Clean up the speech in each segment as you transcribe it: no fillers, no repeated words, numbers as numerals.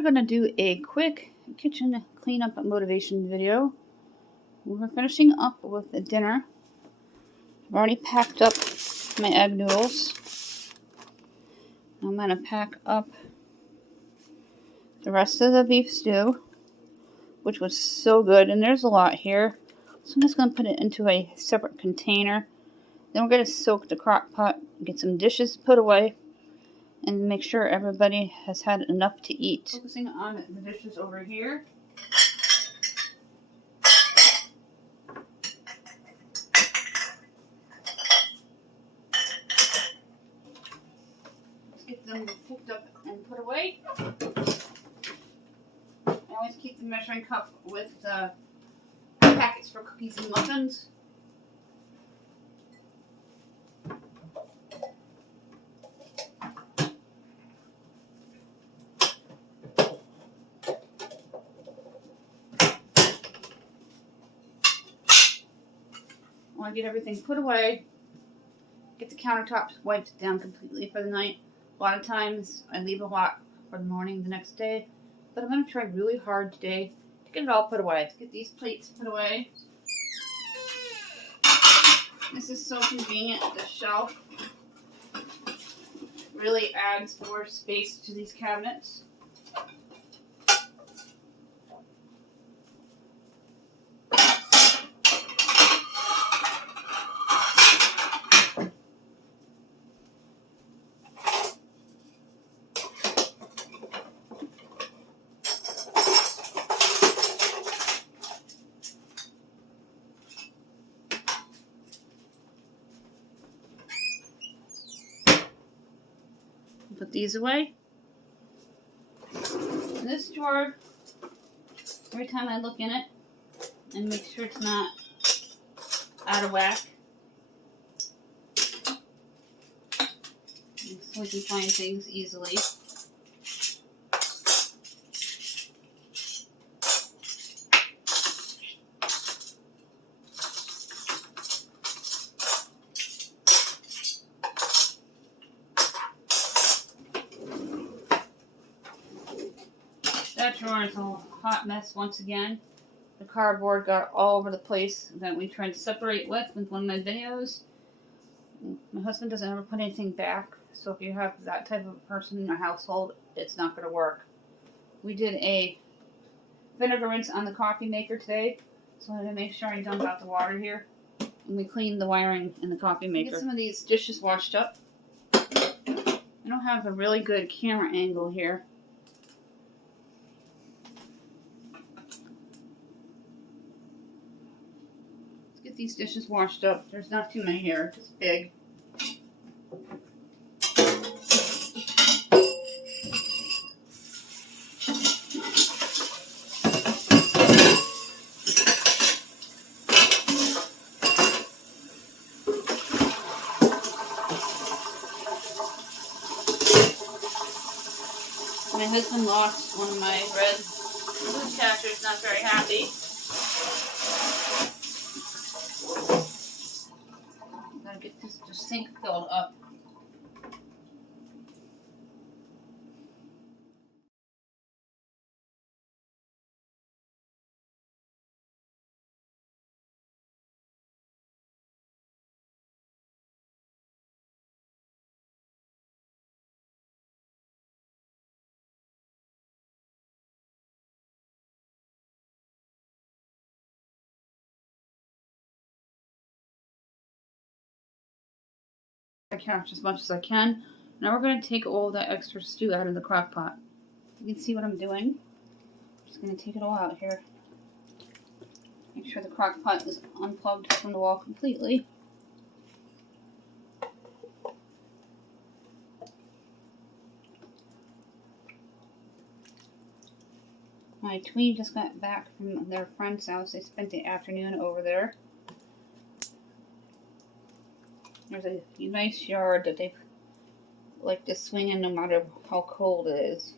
we're going to do a quick kitchen cleanup motivation video. We're finishing up with the dinner. I've already packed up my egg noodles. I'm going to pack up the rest of the beef stew, which was so good, and there's a lot here. So I'm just going to put it into a separate container. Then we're going to soak the crock pot, get some dishes put away, and make sure everybody has had enough to eat. Focusing on the dishes over here. Let's get them picked up and put away. I always keep the measuring cup with packets for cookies and muffins. I want to get everything put away, get the countertops wiped down completely for the night. A lot of times I leave a lot for the morning the next day, but I'm going to try really hard today to get it all put away. Let's get these plates put away. This is so convenient. The shelf really adds more space to these cabinets. Put these away. In this drawer, every time I look in it and make sure it's not out of whack, so we can find things easily. That drawer is a hot mess once again. The cardboard got all over the place that we tried to separate with one of my videos. My husband doesn't ever put anything back, so if you have that type of person in your household, it's not going to work. We did a vinegar rinse on the coffee maker today, so I'm going to make sure I dump out the water here. And we cleaned the wiring in the coffee maker. Get some of these dishes washed up. I don't have a really good camera angle here. Get these dishes washed up. There's not too many here, just big. My husband lost one of my red food catchers, not very happy. Gotta get the sink filled up. I catch as much as I can. Now we're going to take all that extra stew out of the crock pot. You can see what I'm doing. I'm just going to take it all out here. Make sure the crock pot is unplugged from the wall completely. My tween just got back from their friend's house. They spent the afternoon over there. There's a nice yard that they like to swing in no matter how cold it is.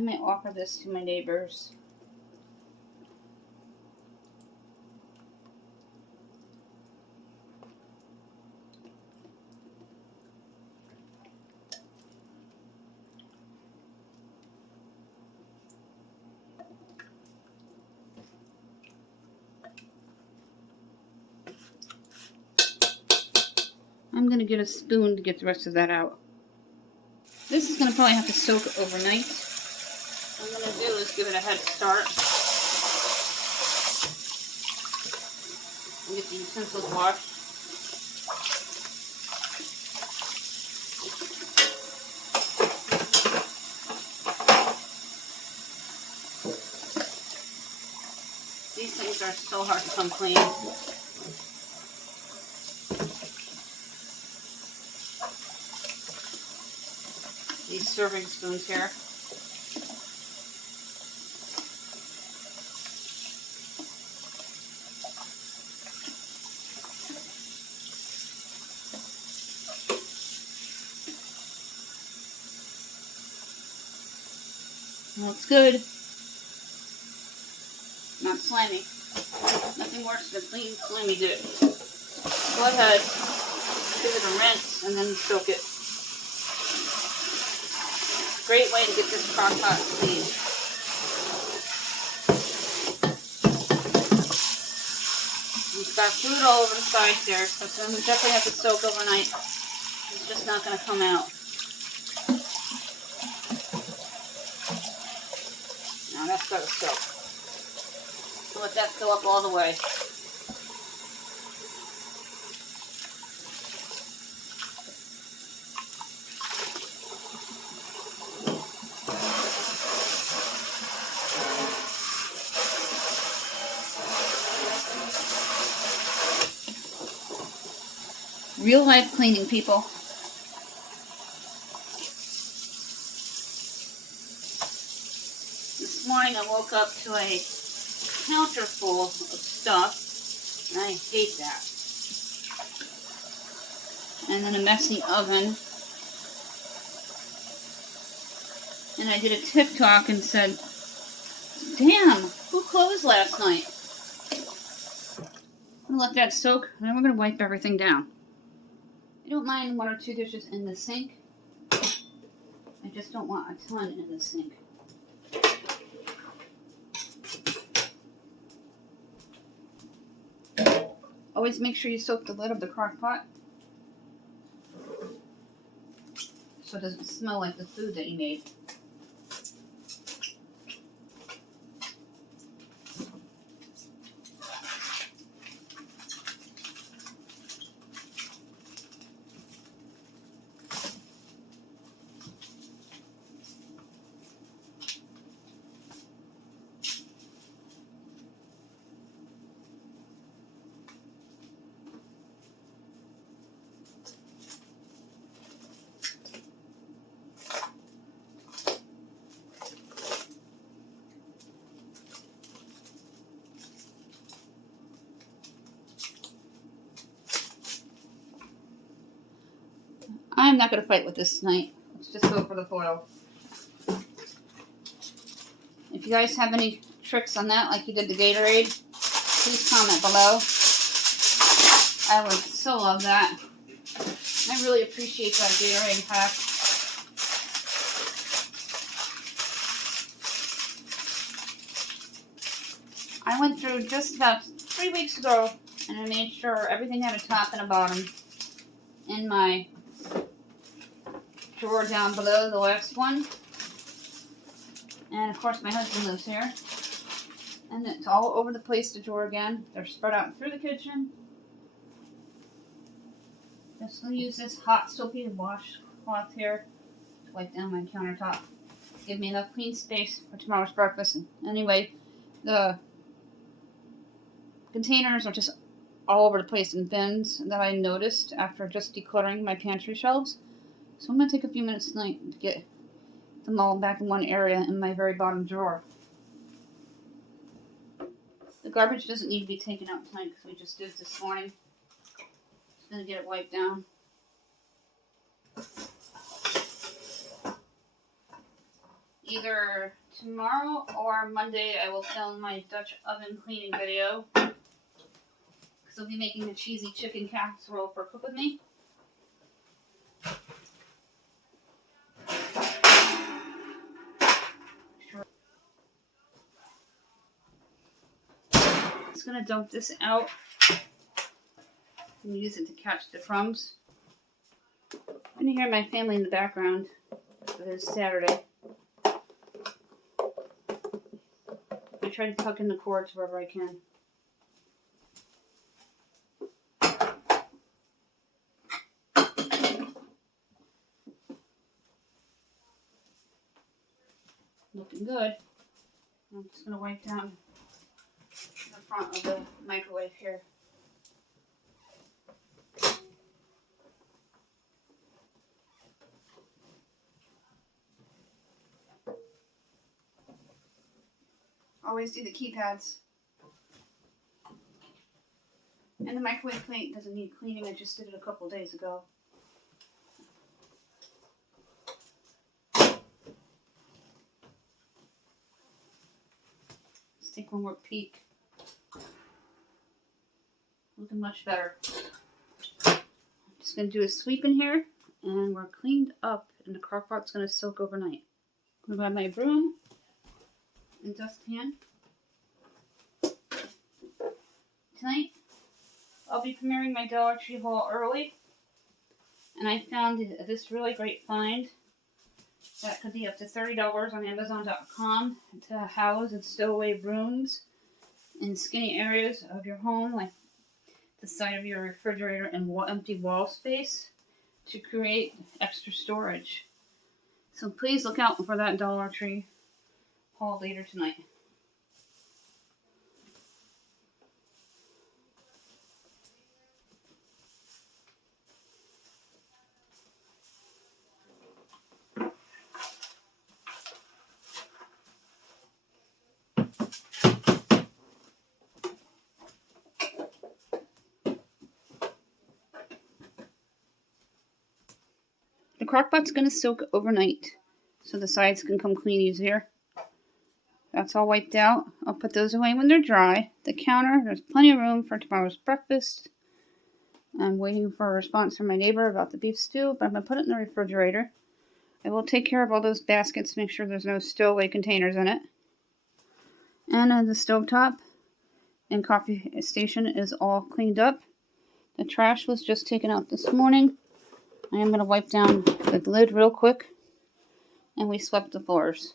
might offer this to my neighbors. I'm going to get a spoon to get the rest of that out. This is going to probably have to soak overnight. What I'm going to do is give it a head start. And get the utensils washed. These things are so hard to come clean. These serving spoons here. Looks good. Not slimy. Nothing worse than clean, slimy dish. Go ahead, give it a rinse, and then soak it. Great way to get this crock pot clean. You've got food all over the side there, so it's going to definitely have to soak overnight. It's just not going to come out. Now that's got to soak. So let that fill up all the way. Real life cleaning, people. This morning I woke up to a counter full of stuff, and I hate that. And then a messy oven. And I did a TikTok and said, damn, who closed last night? I'm gonna let that soak, and then we're gonna wipe everything down. I don't mind 1 or 2 dishes in the sink. I just don't want a ton in the sink. Always make sure you soak the lid of the crock pot so it doesn't smell like the food that you made. I'm not going to fight with this tonight. Let's just go for the foil. If you guys have any tricks on that, like you did the Gatorade, please comment below. I would so love that. I really appreciate that Gatorade pack. I went through just about 3 weeks ago and I made sure everything had a top and a bottom in my drawer down below the last one. And of course my husband lives here. And it's all over the place, the drawer again. They're spread out through the kitchen. Just going to use this hot soapy washcloth here to wipe down my countertop. Give me enough clean space for tomorrow's breakfast. And anyway, the containers are just all over the place in bins that I noticed after just decluttering my pantry shelves. So I'm going to take a few minutes tonight to get them all back in one area in my very bottom drawer. The garbage doesn't need to be taken out tonight because we just did it this morning. Just going to get it wiped down. either tomorrow or Monday I will film my Dutch oven cleaning video. Because I'll be making a cheesy chicken casserole for Cook With Me. Just gonna dump this out and use it to catch the crumbs. I'm gonna hear my family in the background. It is Saturday. I try to tuck in the cords wherever I can. Looking good. I'm just gonna wipe down the front of the microwave here. Always do the keypads. And the microwave plate doesn't need cleaning. I just did it a couple days ago. Let's take one more peek. Looking much better. I'm just going to do a sweep in here, and we're cleaned up, and the crock pot's going to soak overnight. I'm going to grab my broom and dustpan. Tonight, I'll be premiering my Dollar Tree haul early, and I found this really great find that could be up to $30 on Amazon.com to house and stow away brooms in skinny areas of your home, like the side of your refrigerator and empty wall space, to create extra storage. So please look out for that Dollar Tree haul later tonight. The crock-pot's going to soak overnight, so the sides can come clean easier. That's all wiped out. I'll put those away when they're dry. The counter, there's plenty of room for tomorrow's breakfast. I'm waiting for a response from my neighbor about the beef stew, but I'm going to put it in the refrigerator. I will take care of all those baskets, make sure there's no stowaway containers in it. And the stovetop and coffee station is all cleaned up. The trash was just taken out this morning. I am going to wipe down the lid real quick, and we swept the floors.